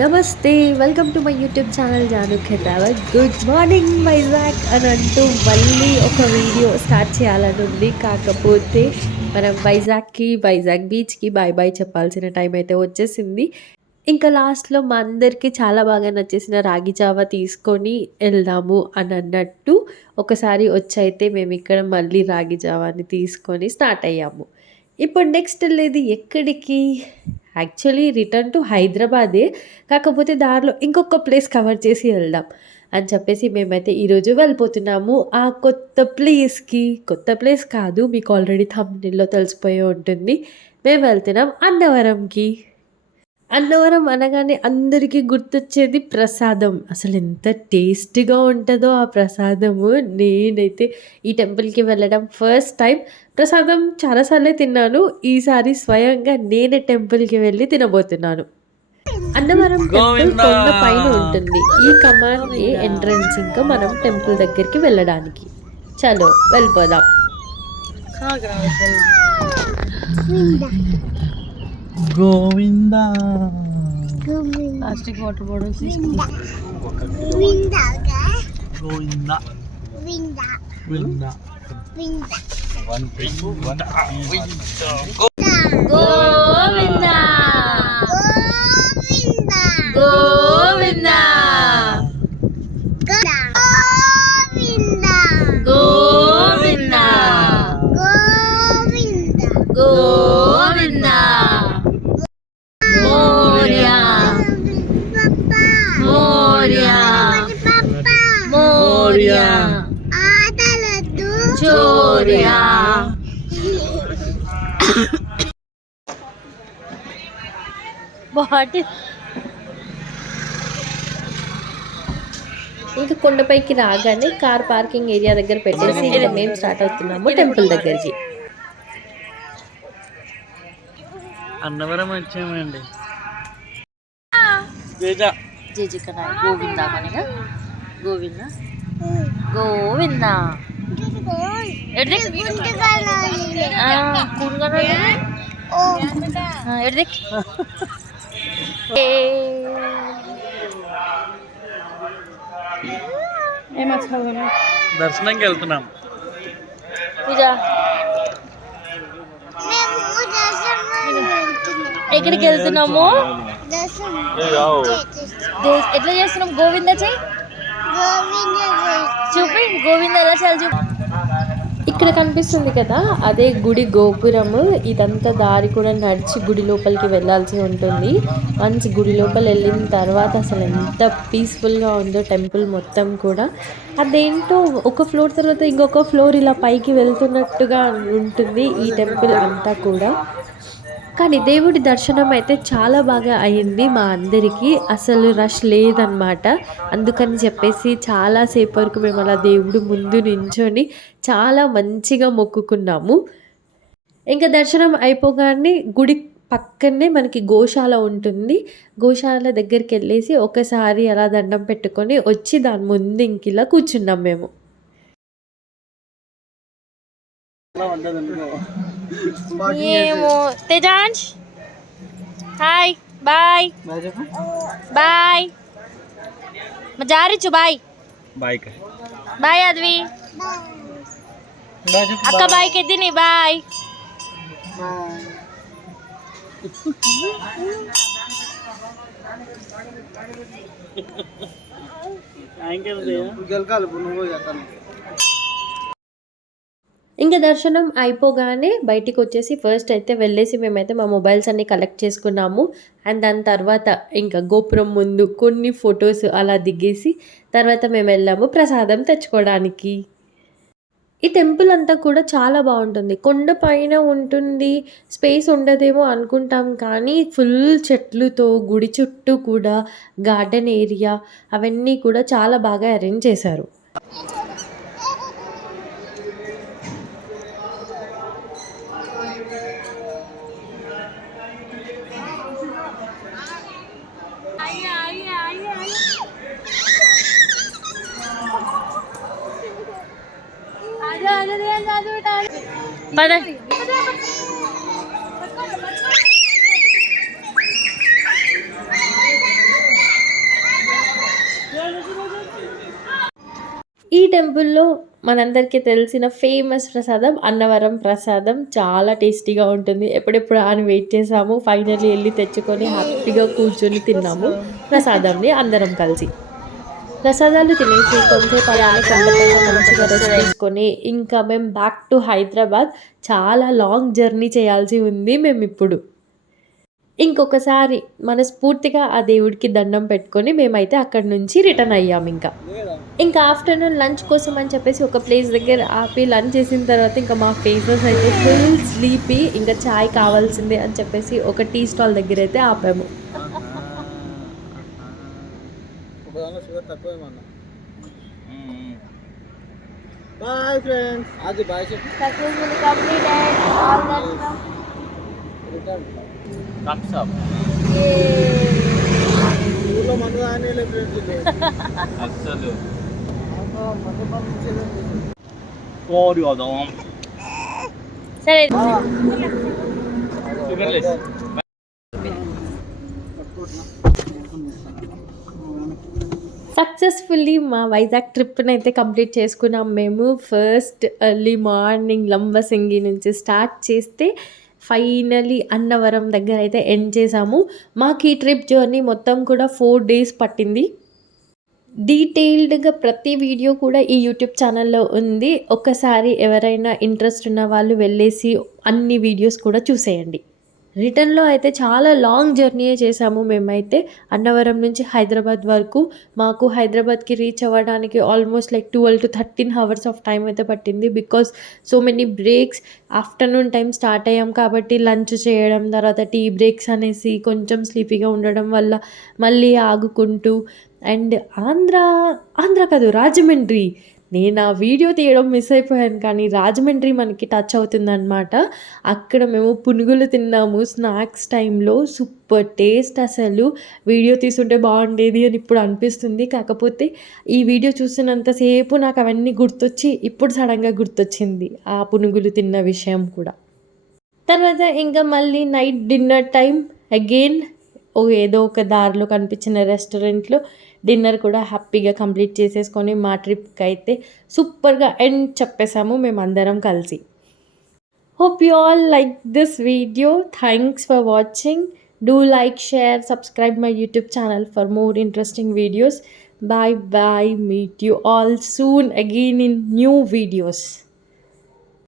నమస్తే welcome to my YouTube channel Janu Khetavath. Good morning Vizag అని అంటూ మళ్ళీ ఒక వీడియో స్టార్ట్ చేయాలని ఉంది. కాకపోతే మనం వైజాగ్ బీచ్కి బాయ్ బాయ్ చెప్పాల్సిన టైం అయితే వచ్చేసింది. ఇంకా లాస్ట్లో మా అందరికీ చాలా బాగా నచ్చేసిన రాగి జావా తీసుకొని వెళ్దాము అని అన్నట్టు ఒకసారి వచ్చైతే మేము ఇక్కడ మళ్ళీ రాగి జావాని తీసుకొని స్టార్ట్ అయ్యాము. ఇప్పుడు నెక్స్ట్ వెళ్ళేది ఎక్కడికి? యాక్చువల్లీ రిటర్న్ టు హైదరాబాదే. కాకపోతే దారిలో ఇంకొక ప్లేస్ కవర్ చేసి వెళ్దాం అని చెప్పేసి మేమైతే ఈరోజు వెళ్ళిపోతున్నాము ఆ కొత్త ప్లేస్కి. కొత్త ప్లేస్ కాదు, మీకు ఆల్రెడీ థంబ్‌నెయిల్‌లో తెలిసిపోయి ఉంటుంది. మేము వెళ్తున్నాం అన్నవరంకి. అన్నవరం అనగానే అందరికీ గుర్తొచ్చేది ప్రసాదం. అసలెంత టేస్టీగా ఉంటదో ఆ ప్రసాదము. నేనైతే ఈ టెంపుల్‌కి వెళ్ళడం ఫస్ట్ టైం. ప్రసాదం చాలా సార్లే తిన్నాను. ఈసారి స్వయంగా నేనే టెంపుల్‌కి వెళ్ళి తినబోతున్నాను. అన్నవరం టెంపుల్ కొండ పైన ఉంటుంది. ఈ కమాండే ఎంట్రన్స్ ఇంకా మనం టెంపుల్ దగ్గరికి వెళ్ళడానికి. చలో వెళ్ళిపోదాం. Govinda plastic water bottles Govinda Govinda Govinda Govinda Govinda Govinda Govinda మోరియా మోరియా మోరియా చోరియా. బాటిల్ ఇంకా కొండపైకి రాగానే కార్ పార్కింగ్ ఏరియా దగ్గర పెట్టేసి ఇంకా మేము స్టార్ట్ అవుతున్నాము టెంపుల్ దగ్గరికి. అన్నవరం వచ్చామండి. గోవిందా మనగా గోవిందా గోవిందా దర్శనంకి వెళ్తున్నాం. పూజ ఎక్కడికి వెళ్తున్నాము? ఎట్లా చేస్తున్నాం? గోవింద చెయ్యి చూపి. గోవింద ఎలా చేయాలి చూపి. ఇక్కడ కనిపిస్తుంది కదా, అదే గుడి గోపురము. ఇదంతా దారి కూడా నడిచి గుడి లోపలికి వెళ్ళాల్సి ఉంటుంది. వన్స్ గుడి లోపల వెళ్ళిన తర్వాత అసలు ఎంత పీస్ఫుల్గా ఉందో టెంపుల్ మొత్తం కూడా. అదేంటో ఒక ఫ్లోర్ తర్వాత ఇంకొక ఫ్లోర్ ఇలా పైకి వెళ్తున్నట్టుగా ఉంటుంది ఈ టెంపుల్ అంతా కూడా. కానీ దేవుడి దర్శనం అయితే చాలా బాగా అయింది మా అందరికీ. అసలు రష్ లేదనమాట. అందుకని చెప్పేసి చాలాసేపు వరకు మేము అలా దేవుడు ముందు నించొని చాలా మంచిగా మొక్కుకున్నాము. ఇంకా దర్శనం అయిపోగానే గుడి పక్కనే మనకి గోశాల ఉంటుంది. గోశాల దగ్గరికి వెళ్ళేసి ఒకసారి అలా దండం పెట్టుకొని వచ్చి దాని ముందు ఇంక ఇలా కూర్చున్నాం మేము. ఏమో తేజాంష్ హాయ్ బాయ్ బాయ్ జారిచ్చు బాయ్ బాయ్ బాయ్ అద్వి అక్క బాయ్ కెద్దిని బాయ్. ఇంకా దర్శనం అయిపోగానే బయటికి వచ్చేసి ఫస్ట్ అయితే వెళ్ళేసి మేమైతే మా మొబైల్స్ అన్నీ కలెక్ట్ చేసుకున్నాము. అండ్ దాని తర్వాత ఇంకా గోపురం ముందు కొన్ని ఫొటోస్ అలా దిగేసి తర్వాత మేము వెళ్ళాము ప్రసాదం తెచ్చుకోవడానికి. ఈ టెంపుల్ అంతా కూడా చాలా బాగుంటుంది. కొండ పైన ఉంటుంది, స్పేస్ ఉండదేమో అనుకుంటాం కానీ ఫుల్ చెట్లుతో గుడి చుట్టూ కూడా గార్డెన్ ఏరియా అవన్నీ కూడా చాలా బాగా అరేంజ్ చేశారు. పద టెంపుల్‌లో మనందరికీ తెలిసిన ఫేమస్ ప్రసాదం అన్నవరం ప్రసాదం. చాలా టేస్టీగా ఉంటుంది. ఎప్పుడెప్పుడా అని వెయిట్ చేసాము. ఫైనల్లీ ఎళ్లి తెచ్చుకొని హ్యాపీగా కూర్చొని తిన్నాము ప్రసాదంని అందరం కలిసి. ప్రసాదాలు తినేసి కొంసేపు అలానే కొండపైన మంచిగా రెస్ట్ తీసుకొని ఇంకా మేము బ్యాక్ టు హైదరాబాద్. చాలా లాంగ్ జర్నీ చేయాల్సి ఉంది మేమిప్పుడు. ఇంకొకసారి మనస్ఫూర్తిగా ఆ దేవుడికి దండం పెట్టుకొని మేమైతే అక్కడి నుంచి రిటర్న్ అయ్యామింక. ఇంకా ఆఫ్టర్‌నూన్ లంచ్ కోసం అని చెప్పేసి ఒక ప్లేస్ దగ్గర ఆపి లంచ్ చేసిన తర్వాత ఇంకా మా ఫేసెస్ అయితే ఫుల్ స్లీపీ. ఇంకా చాయ్ కావాల్సిందే అని చెప్పేసి ఒక టీ స్టాల్ దగ్గరైతే ఆపాము. బాయ్ ఫ్రెండ్స్, అది బాయ్ చెప్పు. Successfully completed all that stuff. Return thumbs up. ఊర్లో మందు ఆనేలే ఫ్రెండ్స్ ఇది. అసలు మందు పంపించేది. కోడి వదం సరే షుగర్లెస్. సక్సెస్‌ఫుల్లీ మా వైజాగ్ ట్రిప్‌నైతే కంప్లీట్ చేసుకున్నాం మేము. ఫస్ట్ ఎర్లీ మార్నింగ్ లంబసింగి నుంచి స్టార్ట్ చేస్తే ఫైనల్లీ అన్నవరం దగ్గరైతే ఎండ్ చేసాము. మాకు ఈ ట్రిప్ జర్నీ మొత్తం కూడా 4 డేస్ పట్టింది. డీటెయిల్డ్‌గా ప్రతి వీడియో కూడా ఈ యూట్యూబ్ ఛానల్‌లో ఉంది. ఒక్కసారి ఎవరైనా ఇంట్రెస్ట్ ఉన్న వాళ్ళు వెళ్ళేసి అన్ని వీడియోస్ కూడా చూసేయండి. రిటర్న్‌లో అయితే చాలా లాంగ్ జర్నీయే చేసాము మేమైతే. అన్నవరం నుంచి హైదరాబాద్ వరకు. మాకు హైదరాబాద్‌కి రీచ్ అవ్వడానికి almost like 12-13 hours of time అయితే పట్టింది. Because so many breaks. Afternoon time start అయ్యాం కాబట్టి లంచ్ చేయడం, తర్వాత టీ బ్రేక్స్ అనేసి కొంచెం స్లీపీగా ఉండడం వల్ల మళ్ళీ ఆగుకుంటూ అండ్ ఆంధ్ర కాదు రాజమండ్రి. నేను ఆ వీడియో తీయడం మిస్ అయిపోయాను కానీ రాజమండ్రి మనకి టచ్ అవుతుందనమాట. అక్కడ మేము పునుగులు తిన్నాము స్నాక్స్ టైంలో. సూపర్ టేస్ట్ అసలు. వీడియో తీసుంటే బాగుండేది అని ఇప్పుడు అనిపిస్తుంది. కాకపోతే ఈ వీడియో చూస్తున్నంతసేపు నాకు అవన్నీ గుర్తొచ్చి ఇప్పుడు సడన్గా గుర్తొచ్చింది ఆ పునుగులు తిన్న విషయం కూడా. తర్వాత ఇంకా మళ్ళీ నైట్ డిన్నర్ టైం అగైన్ ఏదో ఒక దారిలో కనిపించిన రెస్టారెంట్‌లో డిన్నర్ కూడా హ్యాపీగా కంప్లీట్ చేసేసుకొని మా ట్రిప్‌కి అయితే సూపర్‌గా ఎండ్ చెప్పేసాము మేమందరం కలిసి. Hope you all like this video. Thanks for watching. Do like, share, subscribe my YouTube channel for more interesting videos. Bye bye. Meet you all soon again in new videos.